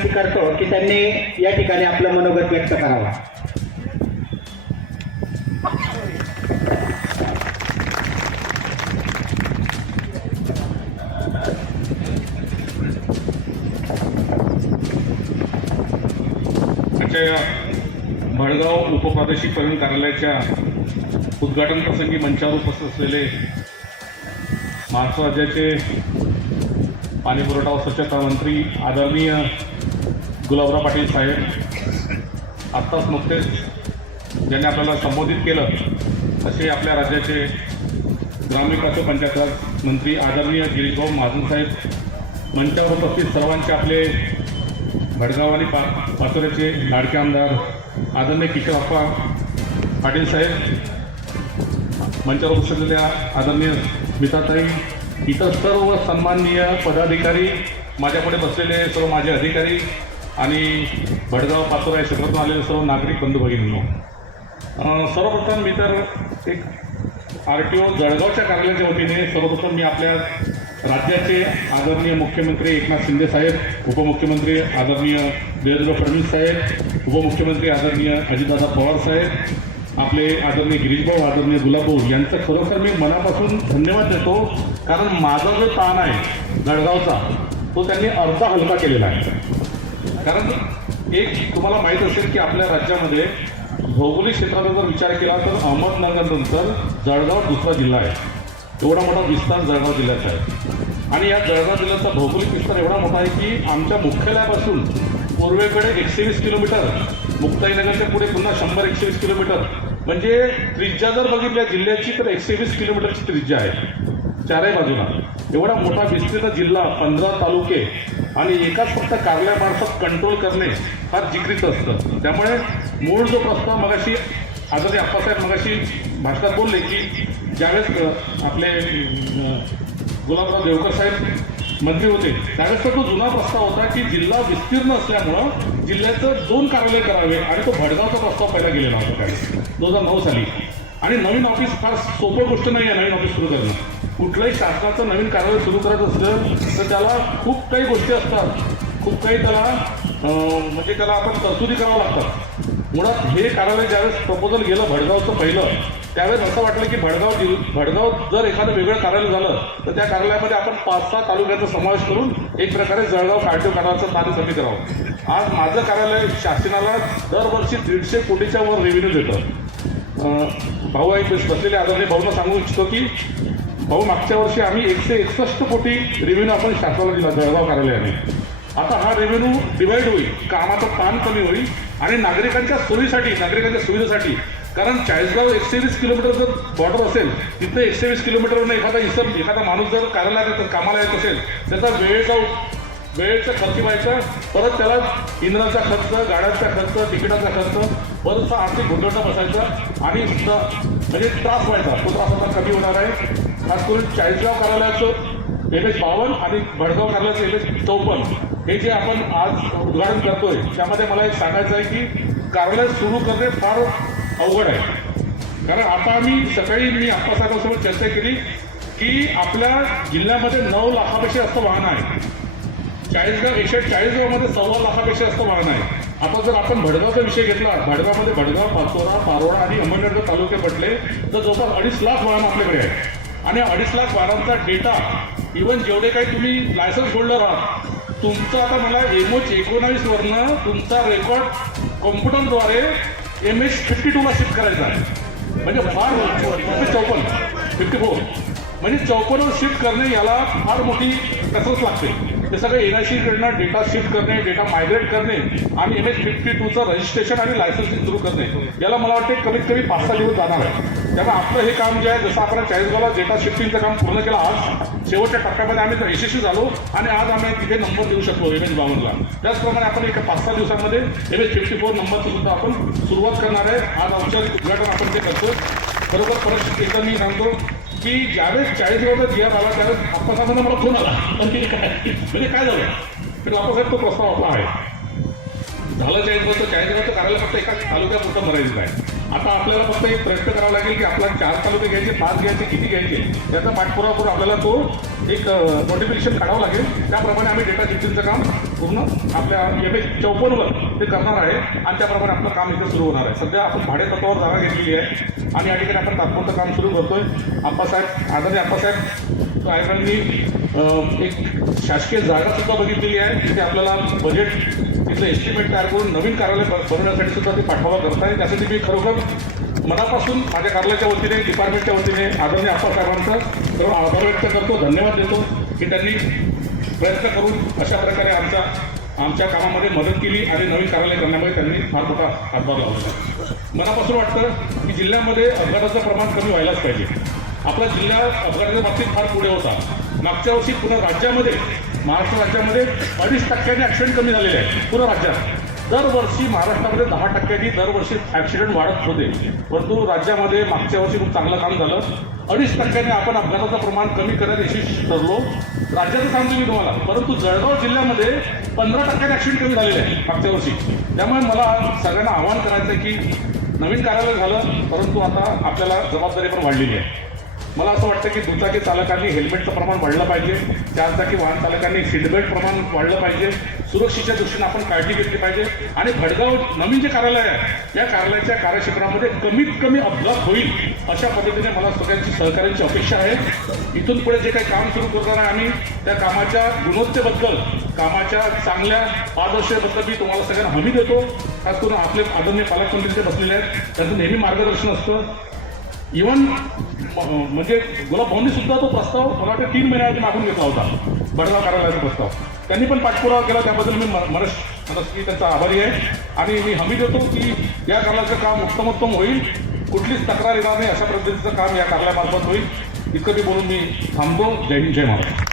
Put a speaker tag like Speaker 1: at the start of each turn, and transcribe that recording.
Speaker 1: विनंती करतो की त्यांनी या ठिकाणी आपलं मनोगत व्यक्त करावं.
Speaker 2: भडगाव उपप्रादेशिक परिवहन कार्यालयाच्या उद्घाटन प्रसंगी मंचावर उपस्थित असलेले महाराष्ट्र राज्याचे पाणीपुरवठा व स्वच्छता मंत्री आदरणीय गुलाबराव पाटील साहेब आत्ताच नुकतेच ज्यांनी आपल्याला संबोधित केलं असे आपल्या राज्याचे ग्रामविकास व पंचायत मंत्री आदरणीय गिरीशभाऊ महाजन साहेब मंचावर उपस्थित सर्वांचे आपले भडगाव आणि पा पाचोऱ्याचे लाडके आमदार आदरणीय किशोरप्पा पाटील साहेब मंचावर उपस्थितलेल्या आदरणीय मिताताई इतर सर्व सन्माननीय पदाधिकारी माझ्यापुढे बसलेले सर्व माझे अधिकारी आणि भडगाव पाचोरा या क्षेत्रातून आलेले सर्व नागरिक बंधू भगिनींनो सर्वप्रथम मी तर एक आर टी ओ जळगावच्या कार्यालयाच्या वतीने सर्वप्रथम मी आपल्या राज्याचे आदरणीय मुख्यमंत्री एकनाथ शिंदे साहेब उपमुख्यमंत्री आदरणीय देवेंद्र फडणवीस साहेब उपमुख्यमंत्री आदरणीय अजितदादा पवार साहेब आपले आदरणीय गिरीशभाऊ आदरणीय गुलाबभाऊ यांचं खरोखर मी मनापासून धन्यवाद देतो. कारण माझा जो ताण आहे जळगावचा तो त्यांनी अर्धा हलका केलेला आहे. कारण एक तुम्हाला माहीत असेल की आपल्या राज्यामध्ये भौगोलिक क्षेत्राचा जर विचार केला तर अहमदनगरनंतर जळगाव दुसरा जिल्हा आहे. एवढा मोठा विस्तार जळगाव जिल्ह्याचा आहे. आणि या जळगाव जिल्ह्याचा भौगोलिक विस्तार एवढा मोठा आहे की आमच्या मुख्यालयापासून पूर्वेकडे एकशे वीस किलोमीटर मुक्ताईनगरच्या पुढे पुन्हा शंभर एकशे वीस किलोमीटर. म्हणजे त्रिज्या जर बघितल्या जिल्ह्याची तर एकशे वीस किलोमीटरची त्रिज्या आहे. चारही बाजूला. एवढा मोठा विस्तीर्ण जिल्हा पंधरा तालुके आणि एकाच फक्त कार्यालयामार्फत कंट्रोल करणे फार जिक्रीचं असतं. त्यामुळे मूळ जो प्रस्ताव मगाशी आदरणीय आप्पासाहेब मगाशी भाषणात बोलले की ज्यावेळेस आपले गुलाबराव देवकर साहेब मंत्री होते त्यावेळेस तो जुना प्रस्ताव होता की जिल्हा विस्तीर्ण असल्यामुळं जिल्ह्याचं दोन कार्यालय करावे आणि तो भडगावचा प्रस्ताव पहिला गेलेला होता त्यावेळेस. दोन हजार नऊ साली. आणि नवीन ऑफिस फार सोपं गोष्ट नाही आहे नवीन ऑफिस सुरू करणं. कुठलंही शासनाचं नवीन कार्यालय सुरू करायचं असलं तर त्याला खूप काही गोष्टी असतात. खूप काही त्याला म्हणजे त्याला आपण तरतुदी करावं लागतात. मुळात हे कार्यालय ज्यावेळेस प्रपोजल गेलं भडगावचं पहिलं त्यावेळेस असं वाटलं की भडगाव जिल भडगाव जर एखादं वेगळं कार्यालय झालं तर त्या कार्यालयामध्ये आपण पाच सहा तालुक्याचा समावेश करून एक प्रकारे जळगाव कार्टिओ कार्यालयाचं कार्य कमी करावं. आज माझं कार्यालय शासनाला दरवर्षी दीडशे कोटीच्या वर रेव्हेन्यू देतं. भाऊ आहे बसलेले आदरणीय भाऊना सांगू इच्छितो की भाऊ मागच्या वर्षी आम्ही एकशे एकसष्ट कोटी रेव्हेन्यू आपण शासनाला दिला जळगाव कार्यालयाने. आता हा रेव्हेन्यू डिवाईड होईल कामाचं ताण कमी होईल आणि नागरिकांच्या सोयीसाठी नागरिकांच्या सुविधेसाठी कारण चाळीसगाव एकशे वीस किलोमीटर जर बॉर्डर असेल तिथे एकशे वीस किलोमीटरवरून एखादा इसम एखादा माणूस जर कार्यालयात येत- कामाला येत असेल त्याचा वेळेचा वेळेचं खर्च व्हायचं परत त्याला इंधनाचा खर्च गाड्यांचा खर्च तिकिटाचा खर्च बरंचसा आर्थिक घोटाळा बसायचा आणि म्हणजे त्रास व्हायचा. तो त्रास आता कमी होणार आहे. खास करून चाळीसगाव कार्यालयाचं एम एस बावन्न आणि भडगाव कार्यालयाचं एम एस चौपन्न हे जे आपण आज उद्घाटन करतोय त्यामध्ये मला एक सांगायचं आहे की कार्यालय सुरू करणे फार अवघड आहे. कारण आता आम्ही सकाळी मी आप्पासाहेबांसोबत चर्चा केली की आपल्या जिल्ह्यामध्ये नऊ लाखापेक्षा जास्त वाहन आहे चाळीसगाव एकशे चाळीसगावमध्ये सव्वा लाखापेक्षा जास्त वाहन आहे. आता जर आपण भडगावचा विषय घेतला भडगावमध्ये भडगाव पाचोरा पारोळा आणि अहमदनगर तालुके पडले तर जवळपास अडीच लाख वाहन आपल्याकडे आहे आणि अडीच लाख वाहनांचा डेटा इवन जेवढे काही तुम्ही लायसन्स होल्डर आहात तुमचं आता मला एम एच एकोणावीस वरनं तुमचा रेकॉर्ड कॉम्प्युटरद्वारे एम एच फिफ्टी टूला शिफ्ट करायचा आहे. म्हणजे फार म्हणजे चौपन्न फिफ्टी फोर म्हणजे चौपन्नवर शिफ्ट करणे याला फार मोठी कसरत लागते. हे सगळं एन आय सीकडनं डेटा शिफ्ट करणे डेटा मायग्रेट करणे आणि एम एच फिफ्टी टूचं रजिस्ट्रेशन आणि लायसन्सिंग सुरू करणे. याला मला वाटते कमीत कमी पाच सहा दिवस जाणार आहे. त्यामुळे आपलं हे काम जे आहे जसं आपण चाळीसगावला डेटा शिफ्टिंगचं काम पूर्ण केलं आज शेवटच्या टप्प्यामध्ये आम्ही यशस्वी झालो आणि आज आम्ही तिथे नंबर देऊ शकतो एम एस बावनला त्याचप्रमाणे आपण एका पाच सहा दिवसांमध्ये एम एच फिफ्टी फोर नंबरचं सुद्धा आपण सुरुवात करणार आहे. आज आमच्या उद्घाटन आपण ते करतो बरोबर परत एकदा मी सांगतो की ज्यावेळेस चाळीसगावचा जिया आला त्यावेळेस आप्पासाहेबांना मला फोन आला. पण ते काय म्हणजे काय झालं? तर आप्पासाहेब तो प्रस्ताव आपला आहे. झालं चाळीस वर्ष चाळीस वर्ष करायला फक्त एका तालुक्यापुरतं मर्यादित आहे. आता आपल्याला फक्त एक प्रयत्न करावा लागेल की आपल्याला चार तालुके घ्यायचे पाच घ्यायचे किती घ्यायचे? याचा पाठपुरावा करून आपल्याला तो एक नोटिफिकेशन काढावं लागेल. त्याप्रमाणे आम्ही डेटा सिस्टीमचं काम पूर्ण आपल्या एम एस चौपन्नवर ते करणार आहे. आणि त्याप्रमाणे आपलं काम इथे सुरू होणार आहे. सध्या आपण भाडे तत्वावर जागा घेतलेली आहे. आणि या ठिकाणी आपण तात्पुरतं काम सुरू करतोय. आप्पासाहेब आदरणीय आप्पासाहेब साहेबांनी एक शासकीय जागा सुद्धा बघितलेली आहे तिथे आपल्याला बजेट तिथलं एस्टिमेट तयार करून नवीन कार्यालय बनवण्यासाठी सुद्धा ते पाठवा करत आहे. त्यासाठी मी खरोखर मनापासून माझ्या कार्यालयाच्या वतीने डिपार्टमेंटच्या वतीने आदरणीय आप्पासाहेबांचा सर्व आभार व्यक्त करतो धन्यवाद देतो की त्यांनी प्रयत्न करून अशा प्रकारे आमचा आमच्या कामामध्ये मदत केली आणि नवीन कार्यालय करण्यामध्ये त्यांनी फार मोठा हातभार लावला. मनापासून वाटतं की जिल्ह्यामध्ये अपघाताचं प्रमाण कमी व्हायलाच पाहिजे. आपला जिल्हा अपघाताच्या बाबतीत फार पुढे होता. मागच्या वर्षी पुन्हा राज्यामध्ये महाराष्ट्र राज्यामध्ये अडीच टक्क्यांनी ॲक्सिडेंट कमी झालेले आहे पूर्ण राज्यात. दरवर्षी महाराष्ट्रामध्ये दहा टक्क्यांनी दरवर्षी ॲक्सिडेंट वाढत होते. परंतु राज्यामध्ये मागच्या वर्षी खूप चांगलं काम झालं. अडीच टक्क्याने आपण अपघाताचं प्रमाण कमी करण्यात यशस्वी ठरलो. राज्याचं सांगतो मी तुम्हाला. परंतु जळगाव जिल्ह्यामध्ये पंधरा टक्क्याने ॲक्सिडेंट कमी झालेले आहे मागच्या वर्षी. त्यामुळे मला सगळ्यांना आवाहन करायचं आहे की नवीन कार्यालय झालं परंतु आता आपल्याला जबाबदारी पण वाढलेली आहे. मला असं वाटतं की दुचाकी चालकांनी हेल्मेटचं प्रमाण वाढलं पाहिजे. त्यासाठी वाहन चालकांनी सीटबेल्ट प्रमाण वाढलं पाहिजे. सुरक्षेच्या दृष्टीने आपण काळजी घेतली पाहिजे. आणि भडगाव नवीन जे कार्यालय आहे या कार्यालयाच्या कार्यक्षेत्रामध्ये कमीत कमी अपघात होईल अशा पद्धतीने मला सगळ्यांची सहकार्यांची अपेक्षा आहे. इथून पुढे जे काही काम सुरू करणार आहे आम्ही त्या कामाच्या गुणवत्तेबद्दल कामाच्या चांगल्या पारदर्शकतेबद्दल मी तुम्हाला सगळ्यांना हमी देतो. खास करून आपले आदरणीय पालकमंत्री ते बसलेले आहेत त्यांचं नेहमी मार्गदर्शन असतं. इवन म्हणजे गुलाब भाऊंनी सुद्धा तो प्रस्ताव मला वाटतं तीन महिन्याआधी मागून घेतला होता. बडगाव कार्यालयाचा प्रस्ताव. त्यांनी पण पाठपुरावा केला त्याबद्दल मी मनस मनस्वी त्यांचा आभारी आहे. आणि मी हमी देतो की या कार्यालयाचं काम उत्तमोत्तम होईल. कुठलीच तक्रार येणार नाही अशा पद्धतीचं काम या कार्यालयामार्फत होईल. इतकं मी बोलून मी थांबतो जय हिंद जय महाराष्ट्र.